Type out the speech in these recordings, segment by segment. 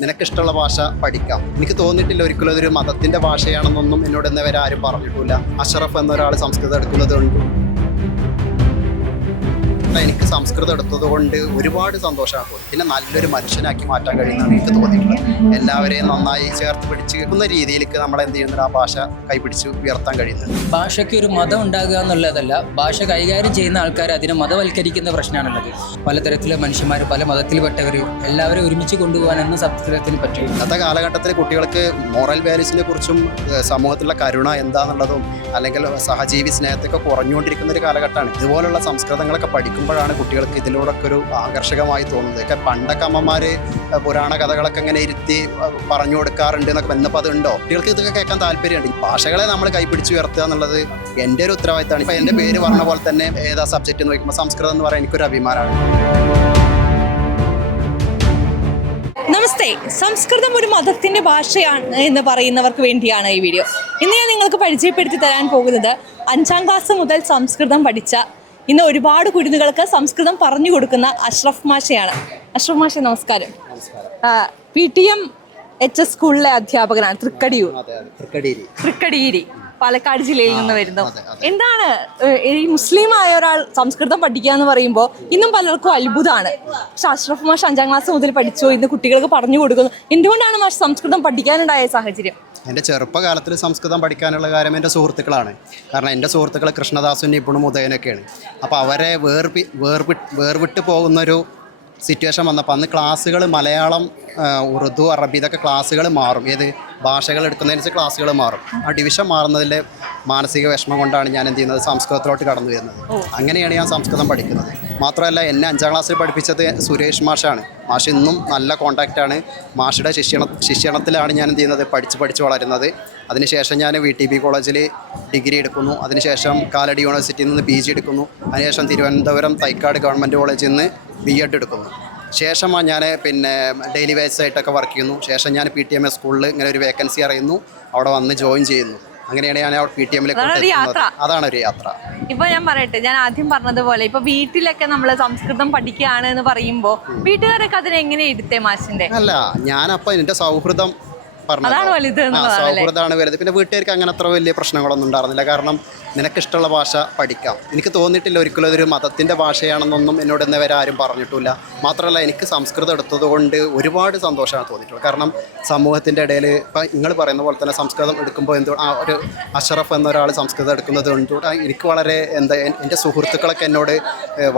നിനക്കിഷ്ടമുള്ള ഭാഷ പഠിക്കാം. എനിക്ക് തോന്നിയിട്ടില്ല ഒരിക്കലും അതൊരു മതത്തിൻ്റെ ഭാഷയാണെന്നൊന്നും എന്നോട് ഇന്ന് വരെ ആരും പറഞ്ഞിട്ടില്ല. അഷ്റഫ് എന്നൊരാൾ സംസ്കൃതം എടുക്കുന്നതുകൊണ്ട് എനിക്ക് സംസ്കൃതം എടുത്തത് കൊണ്ട് ഒരുപാട് സന്തോഷമാണ്. പിന്നെ നല്ലൊരു മനുഷ്യനാക്കി മാറ്റാൻ കഴിയുന്നതാണ് എനിക്ക് തോന്നിയിട്ടുള്ളത്. എല്ലാവരെയും നന്നായി ചേർത്ത് പിടിച്ചിരിക്കുന്ന രീതിയിലേക്ക് നമ്മൾ എന്ത് ചെയ്യുന്നത് ആ ഭാഷ കൈപിടിച്ച് ഉയർത്താൻ കഴിയുന്നത്. ഭാഷയ്ക്ക് ഒരു മതം ഉണ്ടാകുക എന്നുള്ളതല്ല, ഭാഷ കൈകാര്യം ചെയ്യുന്ന ആൾക്കാർ അതിനെ മതവൽക്കരിക്കുന്ന പ്രശ്നമാണുള്ളത്. പലതരത്തിലെ മനുഷ്യന്മാർ, പല മതത്തിൽപ്പെട്ടവർ എല്ലാവരും ഒരുമിച്ച് കൊണ്ടുപോകാൻ എന്ന സത്യത്തിന് പറ്റും. ഇന്നത്തെ കാലഘട്ടത്തിൽ കുട്ടികൾക്ക് മോറൽ വാല്യൂസിനെ കുറിച്ചും സമൂഹത്തിലുള്ള കരുണ എന്താണെന്നുള്ളതും അല്ലെങ്കിൽ സഹജീവി സ്നേഹത്തൊക്കെ കുറഞ്ഞുകൊണ്ടിരിക്കുന്ന ഒരു കാലഘട്ടമാണ്. ഇതുപോലുള്ള സംസ്കൃതങ്ങളൊക്കെ പഠിക്കുമ്പോഴാണ് കുട്ടികൾക്ക് ഇതിലൂടെയൊക്കെ ഒരു ആകർഷകമായി തോന്നുന്നത്. ഒക്കെ പണ്ടൊക്കെ അമ്മമാർ പുരാണ കഥകളൊക്കെ ഇങ്ങനെ ഇരുത്തി പറഞ്ഞു കൊടുക്കാറുണ്ട് എന്നൊക്കെ ബന്ധപ്പോൾ അതുണ്ടോ? കുട്ടികൾക്ക് ഇതൊക്കെ കേൾക്കാൻ താല്പര്യമുണ്ട്. ഭാഷകളെ നമ്മൾ കൈപിടിച്ച് ഉയർത്തുക എന്നുള്ളത് എൻ്റെ ഒരു ഉത്തരവാദിത്തമാണ്. ഇപ്പം എൻ്റെ പേര് പറഞ്ഞ പോലെ തന്നെ ഏതാ സബ്ജക്റ്റ് എന്ന് നോക്കുമ്പോൾ സംസ്കൃതം എന്ന് പറയാൻ എനിക്കൊരു അഭിമാനമാണ്. നമസ്തേ. സംസ്കൃതം ഒരു മതത്തിൻ്റെ ഭാഷയാണ് എന്ന് പറയുന്നവർക്ക് വേണ്ടിയാണ് ഈ വീഡിയോ. ഇന്ന് ഞാൻ നിങ്ങൾക്ക് പരിചയപ്പെടുത്തി തരാൻ പോകുന്നത് 5ാം ക്ലാസ് മുതൽ സംസ്കൃതം പഠിച്ച ഇന്ന് ഒരുപാട് കുരുന്നുകൾക്ക് സംസ്കൃതം പറഞ്ഞു കൊടുക്കുന്ന അഷ്റഫ് മാഷയാണ്. അഷ്റഫ് മാഷ നമസ്കാരം. PTM HS സ്കൂളിലെ അധ്യാപകനാണ്. തൃക്കടിയേരി പാലക്കാട് ജില്ലയിൽ നിന്ന് വരുന്നു. എന്താണ് ഈ മുസ്ലിം ആയ ഒരാൾ സംസ്കൃതം പഠിക്കുക എന്ന് പറയുമ്പോൾ ഇന്നും പലർക്കും അത്ഭുതമാണ്. പക്ഷെ അഷ്റഫ് മാഷ് 5ാം ക്ലാസ് മുതൽ പഠിച്ചു, ഇന്ന് കുട്ടികൾക്ക് പറഞ്ഞു കൊടുക്കുന്നു. എന്തുകൊണ്ടാണ് മാഷ് സംസ്കൃതം പഠിക്കാനുണ്ടായ സാഹചര്യം? എൻ്റെ ചെറുപ്പകാലത്തിൽ സംസ്കൃതം പഠിക്കാനുള്ള കാര്യം എൻ്റെ സുഹൃത്തുക്കളാണ്. കാരണം എൻ്റെ സുഹൃത്തുക്കൾ കൃഷ്ണദാസും നിപുണും ഉദയനൊക്കെയാണ്. അപ്പോൾ അവരെ വേർവിട്ട് പോകുന്നൊരു സിറ്റുവേഷൻ വന്നപ്പോൾ അന്ന് ക്ലാസ്സുകൾ മലയാളം, ഉറുദു, അറബി ഇതൊക്കെ ക്ലാസ്സുകൾ മാറും. ഏത് ഭാഷകൾ എടുക്കുന്നതിനനുസരിച്ച് ക്ലാസ്സുകൾ മാറും. ആ ഡിവിഷൻ മാറുന്നതിലെ മാനസിക വിഷമം കൊണ്ടാണ് ഞാൻ എന്ത് ചെയ്യുന്നത് സംസ്കൃതത്തിലോട്ട് കടന്നു വരുന്നത്. അങ്ങനെയാണ് ഞാൻ സംസ്കൃതം പഠിക്കുന്നത്. മാത്രമല്ല എന്നെ 5ാം ക്ലാസ്സിൽ പഠിപ്പിച്ചത് സുരേഷ് മാഷാണ്. മാഷ് ഇന്നും നല്ല കോൺടാക്റ്റാണ്. മാഷുടെ ശിക്ഷണത്തിലാണ് ഞാൻ എന്ത് ചെയ്യുന്നത് പഠിച്ച് വളരുന്നത്. അതിനുശേഷം ഞാൻ VTB കോളേജിൽ ഡിഗ്രി എടുക്കുന്നു. അതിനുശേഷം കാലടി യൂണിവേഴ്സിറ്റിയിൽ നിന്ന് PG എടുക്കുന്നു. അതിനുശേഷം തിരുവനന്തപുരം തൈക്കാട് ഗവൺമെൻറ് കോളേജിൽ നിന്ന് B.Ed എടുക്കുന്നു. ശേഷം ഞാൻ പിന്നെ ഡെയിലി വേജസ് ആയിട്ടൊക്കെ വർക്ക് ചെയ്യുന്നു. ശേഷം ഞാൻ PTM സ്കൂളിൽ ഇങ്ങനെ ഒരു വേക്കൻസി അറിയുന്നു, അവിടെ വന്ന് ജോയിൻ ചെയ്യുന്നു. അങ്ങനെയാണ് ഞാൻ PTM-ലേക്ക്. അതാണ് ഒരു യാത്ര. ഇപ്പൊ ഞാൻ പറയട്ടെ, ഞാൻ ആദ്യം പറഞ്ഞതുപോലെ ഇപ്പൊ വീട്ടിലൊക്കെ നമ്മൾ സംസ്കൃതം പഠിക്കുകയാണ് എന്ന് പറയുമ്പോൾ വീട്ടുകാരൊക്കെ അതിനെങ്ങനെ എടുത്തേ മാഷിന്റെ? അല്ല, ഞാനപ്പോൾ എൻ്റെ സൗഹൃദം സൗഹൃദമാണ് വലുത്. പിന്നെ വീട്ടുകാർക്ക് അങ്ങനെ അത്ര വലിയ പ്രശ്നങ്ങളൊന്നും ഉണ്ടായിരുന്നില്ല. കാരണം നിനക്കിഷ്ടമുള്ള ഭാഷ പഠിക്കാം. എനിക്ക് തോന്നിയിട്ടില്ല ഒരിക്കലും അതൊരു മതത്തിൻ്റെ ഭാഷയാണെന്നൊന്നും എന്നോട് ഇന്ന് വരെ ആരും പറഞ്ഞിട്ടില്ല. മാത്രമല്ല എനിക്ക് സംസ്കൃതം എടുത്തത് കൊണ്ട് ഒരുപാട് സന്തോഷമാണ് തോന്നിയിട്ടുള്ളത്. കാരണം സമൂഹത്തിൻ്റെ ഇടയിൽ ഇപ്പം നിങ്ങൾ പറയുന്ന പോലെ തന്നെ സംസ്കൃതം എടുക്കുമ്പോൾ ഒരു അഷ്റഫ് എന്നൊരാൾ സംസ്കൃതം എടുക്കുന്നത് കൊണ്ട് എനിക്ക് വളരെ എൻ്റെ സുഹൃത്തുക്കളൊക്കെ എന്നോട്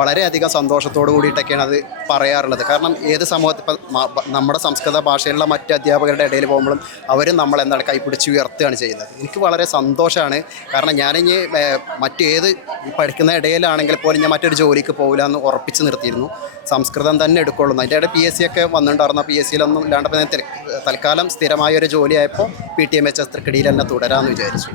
വളരെയധികം സന്തോഷത്തോട് കൂടിയിട്ടൊക്കെയാണ് അത് പറയാറുള്ളത്. കാരണം ഏത് സമൂഹത്തിൽ ഇപ്പം നമ്മുടെ സംസ്കൃത ഭാഷയിലുള്ള മറ്റ് അധ്യാപകരുടെ ഇടയിൽ പോകുമ്പോഴും അവരും നമ്മളെന്താണ് കൈപിടിച്ച് ഉയർത്തുകയാണ് ചെയ്യുന്നത്. എനിക്ക് വളരെ സന്തോഷമാണ്. കാരണം ഞാനിനി മറ്റേത് പഠിക്കുന്ന ഇടയിലാണെങ്കിൽ പോലും ഞാൻ മറ്റൊരു ജോലിക്ക് പോകില്ല എന്ന് ഉറപ്പിച്ച് നിർത്തിയിരുന്നു. സംസ്കൃതം തന്നെ എടുക്കുള്ളൂ. അതിൻ്റെ PSC ഒക്കെ വന്നിട്ടുണ്ടായിരുന്നു. PSC-യിലൊന്നും ഇല്ലാണ്ടപ്പോൾ ഞാൻ തൽക്കാലം സ്ഥിരമായ ഒരു ജോലിയായപ്പോൾ PTM HS തൃക്കടിയിൽ തന്നെ തുടരാമെന്ന് വിചാരിച്ചു.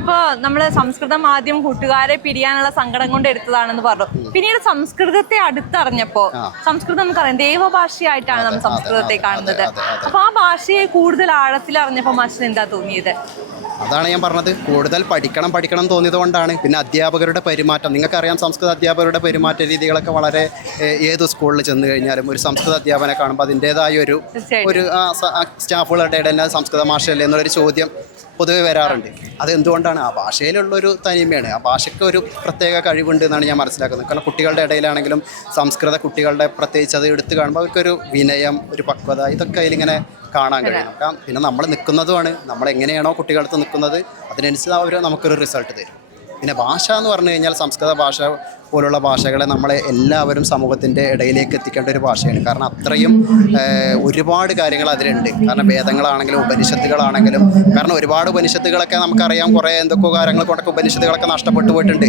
ഇപ്പോൾ നമ്മൾ സംസ്കൃതം ആദ്യം കൂട്ടുകാരെ പിരിയാനുള്ള സങ്കടം കൊണ്ട് എടുത്തതാണെന്ന് പറഞ്ഞു. പിന്നീട് സംസ്കൃതത്തെ അടുത്തറിഞ്ഞപ്പോൾ സംസ്കൃതം നമുക്കറിയാം ദേവഭാഷയായിട്ടാണ് നമ്മൾ സംസ്കൃതത്തെ കാണുന്നത്. അപ്പോൾ ആ ഭാഷയെ കൂടുതൽ ആഴത്തിൽ അറിഞ്ഞപ്പോൾ മാഷിന് എന്താ തോന്നിയത്? അതാണ് ഞാൻ പറഞ്ഞത്, കൂടുതൽ പഠിക്കണം തോന്നിയത് കൊണ്ടാണ്. പിന്നെ അധ്യാപകരുടെ പെരുമാറ്റം, നിങ്ങൾക്കറിയാം സംസ്കൃത അധ്യാപകരുടെ പെരുമാറ്റ രീതികളൊക്കെ വളരെ ഏത് സ്കൂളിൽ ചെന്ന് കഴിഞ്ഞാലും ഒരു സംസ്കൃത അധ്യാപനെ കാണുമ്പോൾ അതിൻ്റേതായ ഒരു സ്റ്റാഫുകളുടെ ഇടയിൽ സംസ്കൃത ഭാഷയല്ലേ എന്നുള്ളൊരു ചോദ്യം പൊതുവെ വരാറുണ്ട്. അതെന്തുകൊണ്ടാണ്? ആ ഭാഷയിലുള്ളൊരു തനിമയാണ്. ആ ഭാഷയ്ക്ക് ഒരു പ്രത്യേക കഴിവുണ്ട് എന്നാണ് ഞാൻ മനസ്സിലാക്കുന്നത്. കാരണം കുട്ടികളുടെ ഇടയിലാണെങ്കിലും സംസ്കൃത കുട്ടികളുടെ പ്രത്യേകിച്ച് അത് എടുത്ത് കാണുമ്പോൾ അവർക്കൊരു വിനയം, ഒരു പക്വത ഇതൊക്കെ അതിലിങ്ങനെ കാണാൻ കഴിയും. പിന്നെ നമ്മൾ നിൽക്കുന്നതുമാണ്, നമ്മളെങ്ങനെയാണോ കുട്ടികളടുത്ത് നിൽക്കുന്നത് അതിനനുസരിച്ച് അവർ നമുക്കൊരു റിസൾട്ട് തരും. പിന്നെ ഭാഷ എന്ന് പറഞ്ഞു കഴിഞ്ഞാൽ സംസ്കൃത ഭാഷ പോലുള്ള ഭാഷകളെ നമ്മളെ എല്ലാവരും സമൂഹത്തിൻ്റെ ഇടയിലേക്ക് എത്തിക്കേണ്ട ഒരു ഭാഷയാണ്. കാരണം അത്രയും ഒരുപാട് കാര്യങ്ങൾ അതിലുണ്ട്. കാരണം വേദങ്ങളാണെങ്കിലും ഉപനിഷത്തുകളാണെങ്കിലും, കാരണം ഒരുപാട് ഉപനിഷത്തുകളൊക്കെ നമുക്കറിയാം, കുറേ എന്തൊക്കെ കാര്യങ്ങൾ കൊണ്ടൊക്കെ ഉപനിഷത്തുകളൊക്കെ നഷ്ടപ്പെട്ടു പോയിട്ടുണ്ട്.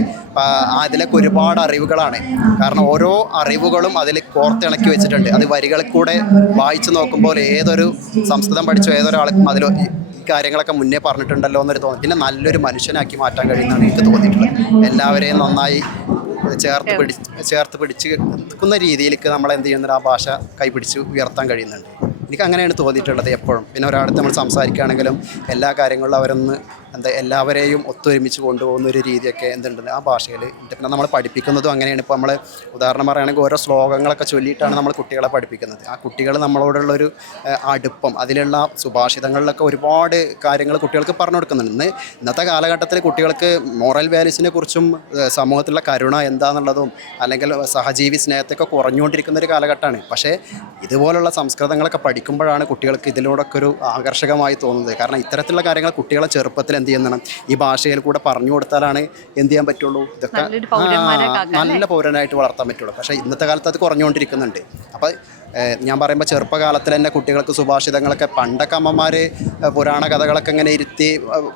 അതിലൊക്കെ ഒരുപാട് അറിവുകളാണ്. കാരണം ഓരോ അറിവുകളും അതിൽ കോർത്തിണക്കി വെച്ചിട്ടുണ്ട്. അത് വരികളിൽ കൂടെ വായിച്ചു നോക്കുമ്പോൾ ഏതൊരു സംസ്കൃതം പഠിച്ചോ ഏതൊരാൾക്കും അതിൽ കാര്യങ്ങളൊക്കെ മുന്നേ പറഞ്ഞിട്ടുണ്ടല്ലോ എന്നൊരു തോന്നി. പിന്നെ നല്ലൊരു മനുഷ്യനാക്കി മാറ്റാൻ കഴിയുന്നതാണ് എനിക്ക് തോന്നിയിട്ടുള്ളത്. എല്ലാവരെയും നന്നായി ചേർത്ത് പിടിച്ച് നിൽക്കുന്ന രീതിയിലേക്ക് നമ്മൾ എന്ത് ചെയ്യുന്നത് ആ ഭാഷ കൈപിടിച്ച് ഉയർത്താൻ കഴിയുന്നുണ്ട്. എനിക്ക് അങ്ങനെയാണ് തോന്നിയിട്ടുള്ളത് എപ്പോഴും. പിന്നെ ഒരാളടുത്ത് നമ്മൾ സംസാരിക്കുകയാണെങ്കിലും എല്ലാ കാര്യങ്ങളിലും അവരൊന്ന് എന്താ എല്ലാവരെയും ഒത്തൊരുമിച്ച് കൊണ്ടുപോകുന്ന ഒരു രീതിയൊക്കെ എന്തുണ്ട് ആ ഭാഷയിൽ ഉണ്ട്. പിന്നെ നമ്മൾ പഠിപ്പിക്കുന്നതും അങ്ങനെയാണ്. ഇപ്പോൾ നമ്മൾ ഉദാഹരണം പറയുകയാണെങ്കിൽ ഓരോ ശ്ലോകങ്ങളൊക്കെ ചൊല്ലിയിട്ടാണ് നമ്മൾ കുട്ടികളെ പഠിപ്പിക്കുന്നത്. ആ കുട്ടികൾ നമ്മളോടുള്ളൊരു അടുപ്പം, അതിലുള്ള സുഭാഷിതങ്ങളിലൊക്കെ ഒരുപാട് കാര്യങ്ങൾ കുട്ടികൾക്ക് പറഞ്ഞു കൊടുക്കുന്നുണ്ട്. ഇന്നത്തെ കാലഘട്ടത്തിൽ കുട്ടികൾക്ക് മോറൽ വാല്യൂസിനെ കുറിച്ചും സമൂഹത്തിലുള്ള കരുണ എന്താണെന്നുള്ളതും അല്ലെങ്കിൽ സഹജീവി സ്നേഹത്തൊക്കെ കുറഞ്ഞുകൊണ്ടിരിക്കുന്ന ഒരു കാലഘട്ടമാണ്. പക്ഷേ ഇതുപോലുള്ള സംസ്കൃതങ്ങളൊക്കെ പഠിക്കുമ്പോഴാണ് കുട്ടികൾക്ക് ഇതിലൂടെയൊക്കെ ഒരു ആകർഷകമായി തോന്നുന്നത്. കാരണം ഇത്തരത്തിലുള്ള കാര്യങ്ങൾ കുട്ടികളെ ചെറുപ്പത്തിൽ എന്ത് ചെയ്യുന്നതാണ് ഈ ഭാഷയിൽ കൂടെ പറഞ്ഞു കൊടുത്താലാണ് എന്ത് ചെയ്യാൻ പറ്റുള്ളൂ, ഇതൊക്കെ നല്ല പൗരനായിട്ട് വളർത്താൻ പറ്റുള്ളൂ. പക്ഷേ ഇന്നത്തെ കാലത്ത് അത് കുറഞ്ഞുകൊണ്ടിരിക്കുന്നുണ്ട്. അപ്പോൾ ഞാൻ പറയുമ്പോൾ ചെറുപ്പകാലത്തിൽ തന്നെ കുട്ടികൾക്ക് സുഭാഷിതങ്ങളൊക്കെ പണ്ടൊക്കെ അമ്മമാർ പുരാണ കഥകളൊക്കെ ഇങ്ങനെ ഇരുത്തി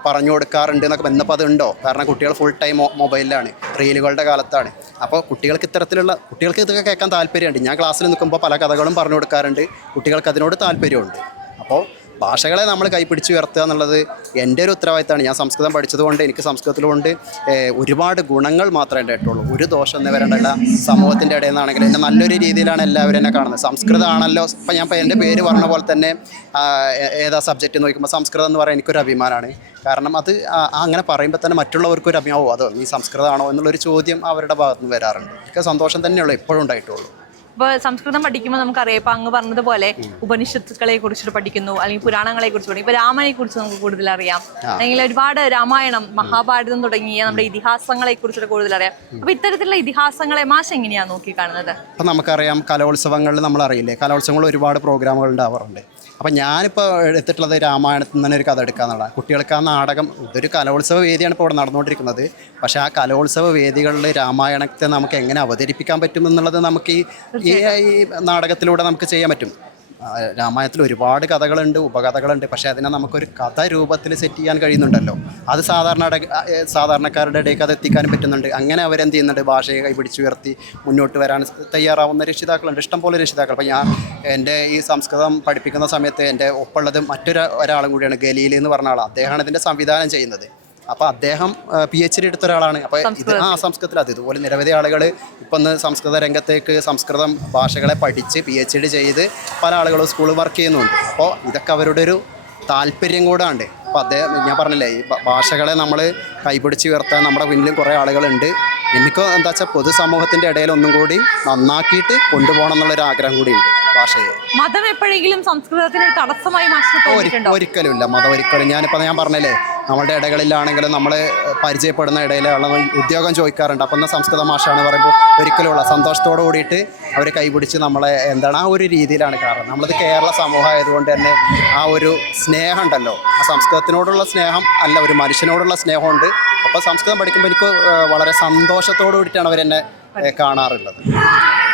പറഞ്ഞു കൊടുക്കാറുണ്ട് എന്നൊക്കെ. ഇന്നിപ്പോൾ അതുണ്ടോ? കാരണം കുട്ടികൾ ഫുൾ ടൈം മൊബൈലിലാണ്, റീലുകളുടെ കാലത്താണ്. അപ്പോൾ കുട്ടികൾക്ക് ഇതൊക്കെ കേൾക്കാൻ താല്പര്യമുണ്ട്. ഞാൻ ക്ലാസ്സിൽ നിൽക്കുമ്പോൾ പല കഥകളും പറഞ്ഞു കൊടുക്കാറുണ്ട്. കുട്ടികൾക്ക് അതിനോട് താല്പര്യമുണ്ട്. അപ്പോൾ ഭാഷകളെ നമ്മൾ കൈപ്പിടിച്ച് ഉയർത്തുക എന്നുള്ളത് എൻ്റെ ഒരു ഉത്തരവാദിത്തമാണ്. ഞാൻ സംസ്കൃതം പഠിച്ചതുകൊണ്ട് എനിക്ക് സംസ്കൃതത്തിലുകൊണ്ട് ഒരുപാട് ഗുണങ്ങൾ മാത്രമേ ഉണ്ടായിട്ടുള്ളൂ. ഒരു ദോഷം എന്ന് വരേണ്ടല്ല. സമൂഹത്തിൻ്റെ ഇടയിൽ നിന്നാണെങ്കിൽ എന്നെ നല്ലൊരു രീതിയിലാണ് എല്ലാവരും എന്നെ കാണുന്നത്. സംസ്കൃതമാണല്ലോ, ഇപ്പം ഞാൻ എൻ്റെ പേര് പറഞ്ഞ പോലെ തന്നെ ഏതാ സബ്ജക്റ്റ് നോക്കുമ്പോൾ സംസ്കൃതം എന്ന് പറയാൻ എനിക്കൊരു അഭിമാനമാണ്. കാരണം അത് അങ്ങനെ പറയുമ്പോൾ തന്നെ മറ്റുള്ളവർക്കൊരു അഭിമാനമോ അതോ നീ സംസ്കൃതമാണോ എന്നുള്ളൊരു ചോദ്യം അവരുടെ ഭാഗത്ത് നിന്ന് വരാറുണ്ട്. എനിക്ക് സന്തോഷം തന്നെയുള്ളൂ എപ്പോഴും ഉണ്ടായിട്ടുള്ളൂ. ഇപ്പോൾ സംസ്കൃതം പഠിക്കുമ്പോൾ നമുക്കറിയാം, ഇപ്പം അങ്ങ് പറഞ്ഞതുപോലെ ഉപനിഷത്തുക്കളെ കുറിച്ചിട്ട് പഠിക്കുന്നു, അല്ലെങ്കിൽ പുരാണങ്ങളെ കുറിച്ച് പഠിക്കും. ഇപ്പോൾ രാമനെ കുറിച്ച് നമുക്ക് കൂടുതൽ അറിയാം, അല്ലെങ്കിൽ ഒരുപാട് രാമായണം, മഹാഭാരതം തുടങ്ങിയ നമ്മുടെ ഇതിഹാസങ്ങളെ കുറിച്ചിട്ട് കൂടുതൽ അറിയാം. അപ്പോൾ ഇത്തരത്തിലുള്ള ഇതിഹാസങ്ങളെ മാഷ് എങ്ങനെയാണ് നോക്കിക്കാണുന്നത്? അപ്പം നമുക്കറിയാം, കലോത്സവങ്ങളിൽ നമ്മളറിയില്ലേ, കലോത്സവങ്ങളിൽ ഒരുപാട് പ്രോഗ്രാമുകൾ ഉണ്ടാവാറുണ്ട്. അപ്പം ഞാനിപ്പോൾ എടുത്തിട്ടുള്ളത് രാമായണത്തിൽ നിന്ന് തന്നെ ഒരു കഥ എടുക്കാന്നുള്ളതാണ്. കുട്ടികൾക്ക് ആ നാടകം, ഇതൊരു കലോത്സവ വേദിയാണ് ഇപ്പോൾ ഇവിടെ നടന്നുകൊണ്ടിരിക്കുന്നത്. പക്ഷേ ആ കലോത്സവ വേദികളിൽ രാമായണത്തെ നമുക്ക് എങ്ങനെ അവതരിപ്പിക്കാൻ പറ്റും എന്നുള്ളത് നമുക്ക് ഈ നാടകത്തിലൂടെ നമുക്ക് ചെയ്യാൻ പറ്റും. രാമായണത്തിൽ ഒരുപാട് കഥകളുണ്ട്, ഉപകഥകളുണ്ട്. പക്ഷേ അതിനെ നമുക്കൊരു കഥ രൂപത്തിൽ സെറ്റ് ചെയ്യാൻ കഴിയുന്നുണ്ടല്ലോ. അത് സാധാരണക്കാരുടെ ഇടയ്ക്ക് അത് എത്തിക്കാനും പറ്റുന്നുണ്ട്. അങ്ങനെ അവരെന്ത് ചെയ്യുന്നുണ്ട്, ഭാഷയെ കൈപിടിച്ചുയർത്തി മുന്നോട്ട് വരാൻ തയ്യാറാവുന്ന രക്ഷിതാക്കളുണ്ട്, ഇഷ്ടംപോലെ രക്ഷിതാക്കൾ. അപ്പോൾ എൻ്റെ ഈ സംസ്കൃതം പഠിപ്പിക്കുന്ന സമയത്ത് എൻ്റെ ഒപ്പമുള്ളത് ഒരാളും കൂടിയാണ്, ഗലീൽ എന്ന് പറഞ്ഞ ആൾ. അദ്ദേഹമാണ് ഇതിൻ്റെ സംവിധാനം ചെയ്യുന്നത്. അപ്പോൾ അദ്ദേഹം PhD എടുത്ത ഒരാളാണ്. അപ്പോൾ സംസ്കൃതത്തിൽ ഇതുപോലെ നിരവധി ആളുകൾ ഇപ്പം ഒന്ന് സംസ്കൃത രംഗത്തേക്ക് സംസ്കൃതം ഭാഷകളെ പഠിച്ച് PhD ചെയ്ത് പല ആളുകളും സ്കൂളിൽ വർക്ക് ചെയ്യുന്നുണ്ട്. അപ്പോൾ ഇതൊക്കെ അവരുടെ ഒരു താല്പര്യം കൂടാണ്ട്. അപ്പോൾ ഞാൻ പറഞ്ഞില്ലേ, ഈ ഭാഷകളെ നമ്മൾ കൈപിടിച്ച് ഉയർത്താൻ നമ്മുടെ പിന്നിലും കുറേ ആളുകളുണ്ട്. എനിക്ക് എന്താ വെച്ചാൽ പൊതുസമൂഹത്തിൻ്റെ ഇടയിൽ ഒന്നും കൂടി നന്നാക്കിയിട്ട് കൊണ്ടുപോകണം എന്നുള്ളൊരു ആഗ്രഹം കൂടിയുണ്ട് ഭാഷയെ. മതം എപ്പോഴെങ്കിലും സംസ്കൃതത്തിന് തടസ്സമായി ഒരിക്കലുമില്ല. മതം ഒരിക്കലും. ഞാൻ പറഞ്ഞില്ലേ, നമ്മുടെ ഇടകളിലാണെങ്കിലും നമ്മൾ പരിചയപ്പെടുന്ന ഇടയിലുള്ള ഉദ്യോഗം ചോദിക്കാറുണ്ട്. അപ്പം സംസ്കൃത ഭാഷയാണ് പറയുമ്പോൾ ഒരിക്കലുമുള്ള സന്തോഷത്തോടു കൂടിയിട്ട് അവർ കൈപിടിച്ച് നമ്മളെ എന്താണ് ആ ഒരു രീതിയിലാണ്. കാരണം നമ്മളത് കേരള സമൂഹം ആയതുകൊണ്ട് തന്നെ ആ ഒരു സ്നേഹം ഉണ്ടല്ലോ, ആ സംസ്കൃതത്തിനോടുള്ള സ്നേഹം അല്ല, ഒരു മനുഷ്യനോടുള്ള സ്നേഹമുണ്ട്. അപ്പോൾ സംസ്കൃതം പഠിക്കുമ്പോൾ എനിക്ക് വളരെ സന്തോഷത്തോടു കൂടിയിട്ടാണ് അവരെന്നെ കാണാറുള്ളത്.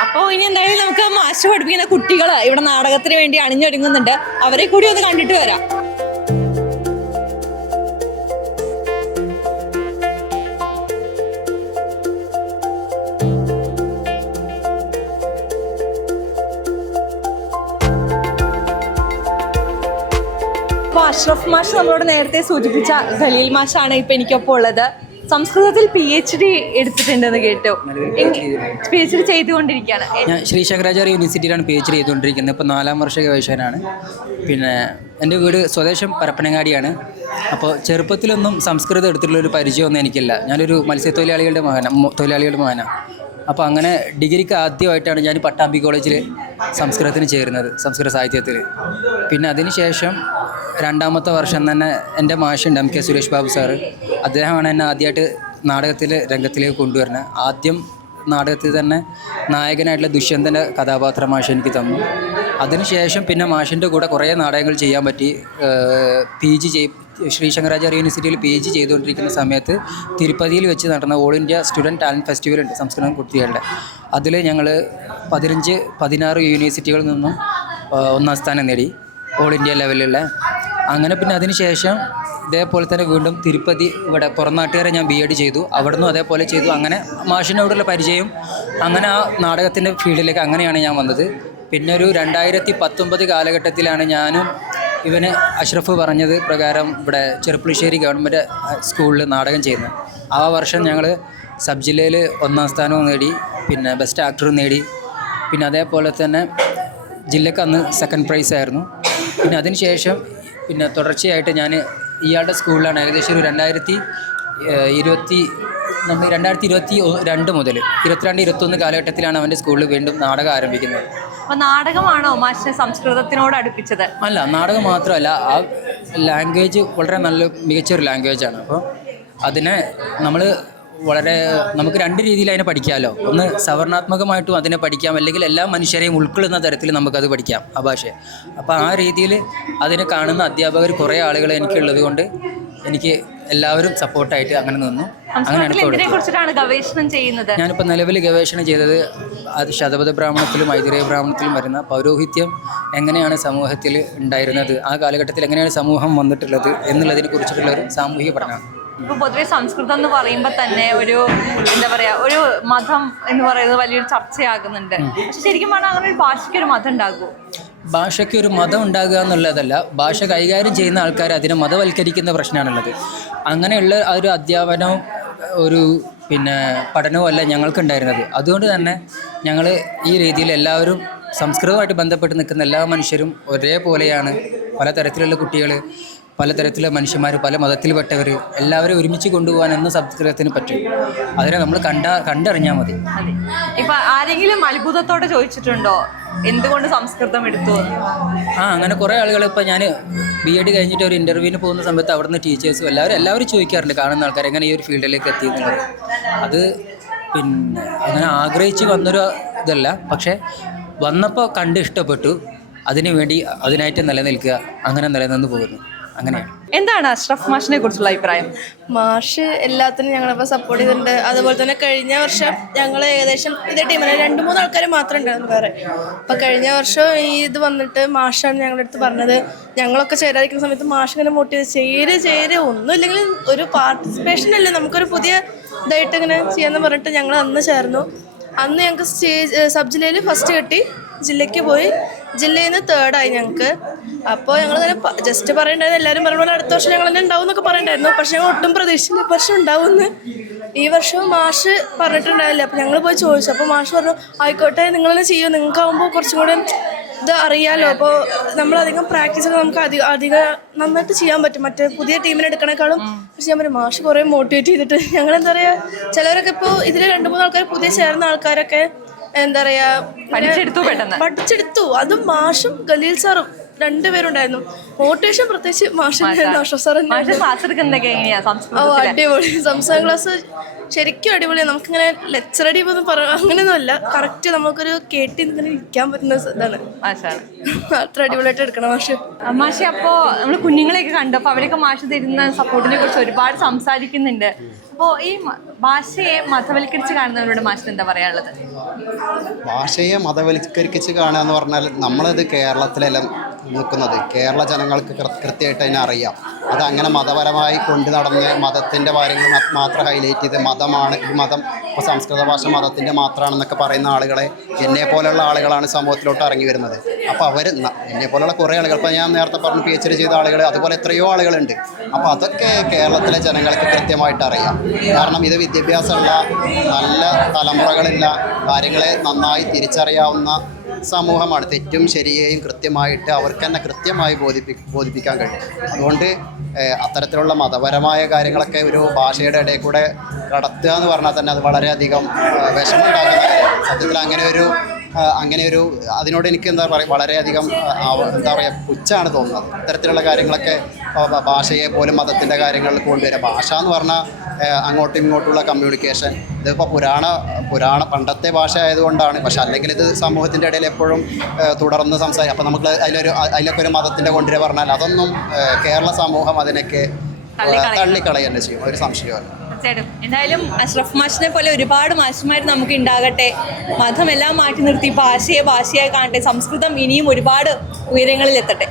അപ്പോൾ ഇനി എന്തായാലും നമുക്ക് മാഷ് പഠിപ്പിക്കുന്ന കുട്ടികൾ ഇവിടെ നാടകത്തിന് വേണ്ടി അണിഞ്ഞൊരുങ്ങുന്നുണ്ട്. അവരെ കൂടി ഒന്ന് കണ്ടിട്ട് വരാം. അഷ്റഫ് മാഷ് നമ്മളോട് നേരത്തെ സൂചിപ്പിച്ച ഖലീൽ മാഷാണ് ഇപ്പം എനിക്കൊപ്പം ഉള്ളത്. സംസ്കൃതത്തിൽ PhD എടുത്തിട്ടുണ്ടെന്ന് കേട്ടു. PhD ചെയ്തുകൊണ്ടിരിക്കുകയാണ്. ഞാൻ ശ്രീ ശങ്കരാചാര്യ യൂണിവേഴ്സിറ്റിയിലാണ് PhD ചെയ്തുകൊണ്ടിരിക്കുന്നത്. ഇപ്പോൾ 4ാം വർഷ ഗവേഷകനാണ്. പിന്നെ എൻ്റെ വീട് സ്വദേശം പരപ്പനങ്ങാടിയാണ്. അപ്പോൾ ചെറുപ്പത്തിലൊന്നും സംസ്കൃതം എടുത്തിട്ടുള്ളൊരു പരിചയമൊന്നും എനിക്കില്ല. ഞാനൊരു മത്സ്യത്തൊഴിലാളികളുടെ മകനാണ്. അപ്പോൾ അങ്ങനെ ഡിഗ്രിക്ക് ആദ്യമായിട്ടാണ് ഞാൻ പട്ടാമ്പി കോളേജിൽ സംസ്കൃതത്തിന് ചേരുന്നത്, സംസ്കൃത സാഹിത്യത്തിൽ. പിന്നെ അതിന് ശേഷം 2ാമത്തെ വർഷം തന്നെ എൻ്റെ മാഷുണ്ട് MK സുരേഷ് ബാബു സാറ്. അദ്ദേഹമാണ് എന്നെ ആദ്യമായിട്ട് രംഗത്തിലേക്ക് കൊണ്ടുവരുന്നത്. ആദ്യം നാടകത്തിൽ തന്നെ നായകനായിട്ടുള്ള ദുഷ്യന്തൻ്റെ കഥാപാത്രം മാഷ് എനിക്ക് തന്നു. അതിനുശേഷം പിന്നെ മാഷിൻ്റെ കൂടെ കുറേ നാടകങ്ങൾ ചെയ്യാൻ പറ്റി. ശ്രീ ശങ്കരാചാര്യ യൂണിവേഴ്സിറ്റിയിൽ PG ചെയ്തുകൊണ്ടിരിക്കുന്ന സമയത്ത് തിരുപ്പതിയിൽ വെച്ച് നടന്ന all India student talent festival ഉണ്ട് സംസ്കൃതം കുട്ടികളുടെ. അതിൽ ഞങ്ങൾ 15-16 യൂണിവേഴ്സിറ്റികളിൽ നിന്നും 1ാം സ്ഥാനം നേടി, ഓൾ ഇന്ത്യ ലെവലിലുള്ള. അങ്ങനെ പിന്നെ അതിന് ശേഷം ഇതേപോലെ തന്നെ വീണ്ടും തിരുപ്പതി ഇവിടെ പുറംനാട്ടുകാരെ ഞാൻ BEd ചെയ്തു, അവിടെ നിന്നും അതേപോലെ ചെയ്തു. അങ്ങനെ മാഷിനോടുള്ള പരിചയം, അങ്ങനെ ആ നാടകത്തിൻ്റെ ഫീൽഡിലേക്ക് അങ്ങനെയാണ് ഞാൻ വന്നത്. പിന്നെ ഒരു 2019 കാലഘട്ടത്തിലാണ് ഞാനും ഇവന് അഷ്റഫ് പറഞ്ഞത് പ്രകാരം ഇവിടെ ചെറുപ്പുളശ്ശേരി ഗവൺമെൻറ് സ്കൂളിൽ നാടകം ചെയ്യുന്നത്. ആ വർഷം ഞങ്ങൾ സബ് ജില്ലയിൽ 1ാം സ്ഥാനവും നേടി, പിന്നെ ബെസ്റ്റ് ആക്ടറും നേടി. പിന്നെ അതേപോലെ തന്നെ ജില്ലക്ക് അന്ന് 2nd പ്രൈസ് ആയിരുന്നു. പിന്നെ അതിന് ശേഷം പിന്നെ തുടർച്ചയായിട്ട് ഞാൻ ഇയാളുടെ സ്കൂളിലാണ് ഏകദേശം ഒരു 2022 മുതൽ 22-21 കാലഘട്ടത്തിലാണ് അവൻ്റെ സ്കൂളിൽ വീണ്ടും നാടകം ആരംഭിക്കുന്നത്. അപ്പോൾ നാടകമാണോ മാഷിനെ സംസ്കൃതത്തിനോട് അടുപ്പിച്ചത്? അല്ല, നാടകം മാത്രമല്ല, ആ ലാംഗ്വേജ് വളരെ നല്ല മികച്ചൊരു ലാംഗ്വേജാണ്. അപ്പോൾ അതിനെ നമുക്ക് രണ്ട് രീതിയിൽ അതിനെ പഠിക്കാമല്ലോ. ഒന്ന് സവർണാത്മകമായിട്ടും അതിനെ പഠിക്കാം, അല്ലെങ്കിൽ എല്ലാ മനുഷ്യരെയും ഉൾക്കൊള്ളുന്ന തരത്തിൽ നമുക്കത് പഠിക്കാം ആ ഭാഷയെ. അപ്പോൾ ആ രീതിയിൽ അതിനെ കാണുന്ന അധ്യാപകർ കുറേ ആളുകൾ എനിക്കുള്ളത് കൊണ്ട് എനിക്ക് എല്ലാവരും സപ്പോർട്ടായിട്ട് അങ്ങനെ നിന്നു. അങ്ങനെയാണ് ഗവേഷണം ചെയ്യുന്നത്. ഞാനിപ്പോൾ നിലവിൽ ഗവേഷണം ചെയ്തത് അത് ശതപഥ ബ്രാഹ്മണത്തിലും ഐതിഹ്യ ബ്രാഹ്മണത്തിലും വരുന്ന പൗരോഹിത്യം എങ്ങനെയാണ് സമൂഹത്തിൽ ഉണ്ടായിരുന്നത്, ആ കാലഘട്ടത്തിൽ എങ്ങനെയാണ് സമൂഹം വന്നിട്ടുള്ളത് എന്നുള്ളതിനെ കുറിച്ചിട്ടുള്ള ഒരു സാമൂഹിക പഠനമാണ്. ഇപ്പോൾ പൊതുവെ സംസ്കൃതം എന്ന് പറയുമ്പോൾ തന്നെ ഒരു ഒരു മതം എന്ന് പറയുന്നത് വലിയൊരു ചർച്ചയാകുന്നുണ്ട്. പക്ഷെ ശരിക്കും പറഞ്ഞാൽ അങ്ങനെ ഒരു ഭാഷയ്ക്ക് ഒരു മതം ഉണ്ടാകുമോ? ഭാഷയ്ക്ക് ഒരു മതം ഉണ്ടാകുക എന്നുള്ളതല്ല, ഭാഷ കൈകാര്യം ചെയ്യുന്ന ആൾക്കാർ അതിനെ മതവൽക്കരിക്കുന്ന പ്രശ്നമാണുള്ളത്. അങ്ങനെയുള്ള ഒരു അധ്യാപനവും ഒരു പഠനവും അല്ല ഞങ്ങൾക്കുണ്ടായിരുന്നത്. അതുകൊണ്ട് തന്നെ ഞങ്ങൾ ഈ രീതിയിൽ എല്ലാവരും സംസ്കൃതവുമായിട്ട് ബന്ധപ്പെട്ട് നിൽക്കുന്ന എല്ലാ മനുഷ്യരും ഒരേപോലെയാണ്. പലതരത്തിലുള്ള കുട്ടികൾ, പലതരത്തിലുള്ള മനുഷ്യന്മാർ, പല മതത്തിൽപ്പെട്ടവർ എല്ലാവരും ഒരുമിച്ച് കൊണ്ടുപോകാൻ എന്ന സംസ്കൃതത്തിന് പറ്റും. അതിനെ നമ്മൾ കണ്ടറിഞ്ഞാൽ മതി. ഇപ്പം ആരെങ്കിലും അത്ഭുതത്തോടെ ചോദിച്ചിട്ടുണ്ടോ എന്തുകൊണ്ട് സംസ്കൃതം എടുത്തു? അങ്ങനെ കുറേ ആളുകൾ, ഇപ്പോൾ ഞാൻ B.Ed കഴിഞ്ഞിട്ട് ഒരു ഇൻ്റർവ്യൂവിന് പോകുന്ന സമയത്ത് അവിടുന്ന് ടീച്ചേഴ്സും എല്ലാവരും ചോദിക്കാറുണ്ട്, കാണുന്ന ആൾക്കാർ എങ്ങനെ ഈ ഒരു ഫീൽഡിലേക്ക് എത്തിയെന്നുള്ളത്. അത് അങ്ങനെ ആഗ്രഹിച്ച് വന്നൊരു ഇതല്ല, പക്ഷേ വന്നപ്പോൾ കണ്ട് ഇഷ്ടപ്പെട്ടു, അതിനായിട്ട് നിലനിൽക്കുക, അങ്ങനെ നിലനിന്ന് പോകുന്നു. അങ്ങനെയാണ്. എന്താണ് അഷ്റഫ് മാഷിനെ കുറിച്ചുള്ള അഭിപ്രായം? മാഷ് എല്ലാത്തിനും ഞങ്ങളിപ്പോൾ സപ്പോർട്ട് ചെയ്തിട്ടുണ്ട്. അതുപോലെ തന്നെ കഴിഞ്ഞ വർഷം ഞങ്ങൾ ഏകദേശം ഇതേ ടീമിൽ 2-3 ആൾക്കാർ മാത്രമേ ഉണ്ടായിരുന്നു വേറെ. അപ്പോൾ കഴിഞ്ഞ വർഷം ഈ ഇത് വന്നിട്ട് മാഷാണ് ഞങ്ങളുടെ അടുത്ത് പറഞ്ഞത്. ഞങ്ങളൊക്കെ ചേരാതിരിക്കുന്ന സമയത്ത് മാഷ് ഇങ്ങനെ മോട്ടിവേറ്റ് ചേര് ഒന്നുമില്ലെങ്കിൽ ഒരു പാർട്ടിസിപ്പേഷൻ അല്ലേ, നമുക്കൊരു പുതിയ ഇതായിട്ട് ഇങ്ങനെ ചെയ്യാമെന്ന് പറഞ്ഞിട്ട് ഞങ്ങൾ അന്ന് ചേർന്നു. അന്ന് ഞങ്ങൾക്ക് സബ് ജില്ലയിൽ ഫസ്റ്റ് കിട്ടി, ജില്ലയ്ക്ക് പോയി, ജില്ലയിൽ നിന്ന് 3rd ആയി ഞങ്ങൾക്ക്. അപ്പോൾ ഞങ്ങളിങ്ങനെ ജസ്റ്റ് പറയണ്ടായിരുന്നു, എല്ലാവരും പറയുമ്പോൾ അടുത്ത വർഷം ഞങ്ങൾ തന്നെ ഉണ്ടാവും എന്നൊക്കെ പറയണ്ടായിരുന്നു. പക്ഷെ ഞങ്ങൾ ഒട്ടും പ്രതീക്ഷിച്ചില്ല ഈ വർഷം ഉണ്ടാവുമെന്ന്. ഈ വർഷം മാഷ് പറഞ്ഞിട്ടുണ്ടായില്ല. അപ്പോൾ ഞങ്ങൾ പോയി ചോദിച്ചു. അപ്പോൾ മാഷ് പറഞ്ഞു ആയിക്കോട്ടെ, നിങ്ങളെന്നെ ചെയ്യും, നിങ്ങൾക്കാവുമ്പോൾ കുറച്ചും കൂടെ ഇത് അറിയാമല്ലോ. അപ്പോൾ നമ്മളധികം പ്രാക്ടീസൊക്കെ നമുക്ക് അധികം നന്നായിട്ട് ചെയ്യാൻ പറ്റും. മറ്റേ പുതിയ ടീമിനെ എടുക്കണേക്കാളും. പക്ഷെ ഞാൻ പറയും മാഷ് കുറേ മോട്ടിവേറ്റ് ചെയ്തിട്ട് ഞങ്ങളെന്താ പറയുക, ചിലവരൊക്കെ ഇപ്പോൾ ഇതിൽ 2-3 ആൾക്കാർ പുതിയ ചേർന്ന ആൾക്കാരൊക്കെ എന്താ പറയുക പഠിച്ചെടുത്തു. അതും മാഷും ഖലീൽ സാറും 2 പേരുണ്ടായിരുന്നു. മോട്ടിവേഷൻ പ്രത്യേകിച്ച് മാഷ് സാർ. അടിപൊളി സംസ്ഥാന ക്ലാസ് ശരിക്കും അടിപൊളിയാണ്. നമുക്കിങ്ങനെ ലെക്ചർ അടിയൊന്നും അങ്ങനെയൊന്നും അല്ല, കറക്റ്റ് നമുക്കൊരു കേട്ടി ഇങ്ങനെ ഇരിക്കാൻ പറ്റുന്ന ഇതാണ്. അത്ര അടിപൊളിയായിട്ട് എടുക്കണം മാഷ്. അപ്പോൾ നമ്മൾ കുഞ്ഞുങ്ങളെയൊക്കെ കണ്ടപ്പോൾ അവരൊക്കെ മാഷ് തരുന്ന സപ്പോർട്ടിനെ കുറിച്ച് ഒരുപാട് സംസാരിക്കുന്നുണ്ട്. അപ്പോൾ ഈ ഭാഷയെ മതവൽക്കരിച്ച് കാണുന്നവരോട് മാഷിന് എന്താ പറയാനുള്ളത്? ഭാഷയെ മതവൽക്കരിച്ച് കാണുക എന്ന് പറഞ്ഞാൽ നമ്മളത് കേരളത്തിലെല്ലാം നിൽക്കുന്നത്, കേരള ജനങ്ങൾക്ക് കൃത്യമായിട്ട് അതിനെ അറിയാം. അതങ്ങനെ മതപരമായി കൊണ്ടു നടന്ന് മതത്തിൻ്റെ കാര്യങ്ങൾ മാത്രം ഹൈലൈറ്റ് ചെയ്ത് മതമാണ് ഈ മതം, ഇപ്പോൾ സംസ്കൃത ഭാഷ മതത്തിൻ്റെ മാത്രമാണെന്നൊക്കെ പറയുന്ന ആളുകളെ എന്നെപ്പോലുള്ള ആളുകളാണ് സമൂഹത്തിലോട്ട് ഇറങ്ങി വരുന്നത്. അപ്പോൾ എന്നെപ്പോലുള്ള കുറേ ആളുകൾ, ഇപ്പോൾ ഞാൻ നേരത്തെ പറഞ്ഞു PhD ചെയ്ത ആളുകൾ, അതുപോലെ എത്രയോ ആളുകളുണ്ട്. അപ്പോൾ അതൊക്കെ കേരളത്തിലെ ജനങ്ങൾക്ക് കൃത്യമായിട്ട് അറിയാം. കാരണം ഇത് വിദ്യാഭ്യാസമുള്ള നല്ല തലമുറകളുള്ള കാര്യങ്ങളെ നന്നായി തിരിച്ചറിയാവുന്ന സമൂഹമാണ്. തെറ്റും ശരിയെയും കൃത്യമായിട്ട് അവർക്ക് തന്നെ കൃത്യമായി ബോധിപ്പിക്കാൻ കഴിയും. അതുകൊണ്ട് അത്തരത്തിലുള്ള മതപരമായ കാര്യങ്ങളൊക്കെ ഒരു ഭാഷയുടെ ഇടയിൽ കൂടെ കടത്തുക എന്ന് പറഞ്ഞാൽ തന്നെ അത് വളരെയധികം വിഷമമുണ്ടാക്കുന്ന കാര്യമാണ്. സത്യത്തിൽ അങ്ങനെ ഒരു അതിനോട് എനിക്ക് എന്താ പറയുക, വളരെയധികം എന്താ പറയുക, പുച്ഛമാണ് തോന്നുന്നത്. ഇത്തരത്തിലുള്ള കാര്യങ്ങളൊക്കെ ഭാഷയെ പോലും മതത്തിൻ്റെ കാര്യങ്ങളിൽ കൊണ്ടുവരിക. ഭാഷ എന്ന് പറഞ്ഞാൽ അങ്ങോട്ടും ഇങ്ങോട്ടുള്ള കമ്മ്യൂണിക്കേഷൻ, ഇതിപ്പോൾ പുരാണ പണ്ടത്തെ ഭാഷ ആയതുകൊണ്ടാണ്. പക്ഷെ അല്ലെങ്കിൽ ഇത് സമൂഹത്തിൻ്റെ ഇടയിൽ എപ്പോഴും തുടർന്ന് സംസാരിക്കും. അപ്പോൾ നമുക്ക് അതിലൊക്കെ ഒരു മതത്തിൻ്റെ കൊണ്ടുവരിക പറഞ്ഞാൽ അതൊന്നും കേരള സമൂഹം അതിനൊക്കെ തള്ളിക്കളയുക തന്നെ ചെയ്യും, ഒരു സംശയമല്ല. എന്തായാലും അഷ്റഫ് മാഷിനെ പോലെ ഒരുപാട് മാഷുമാർ നമുക്ക് ഉണ്ടാകട്ടെ. മതമെല്ലാം മാറ്റി നിർത്തി ഭാഷയായി കാണട്ടെ. സംസ്കൃതം ഇനിയും ഒരുപാട് ഉയരങ്ങളിൽ എത്തട്ടെ.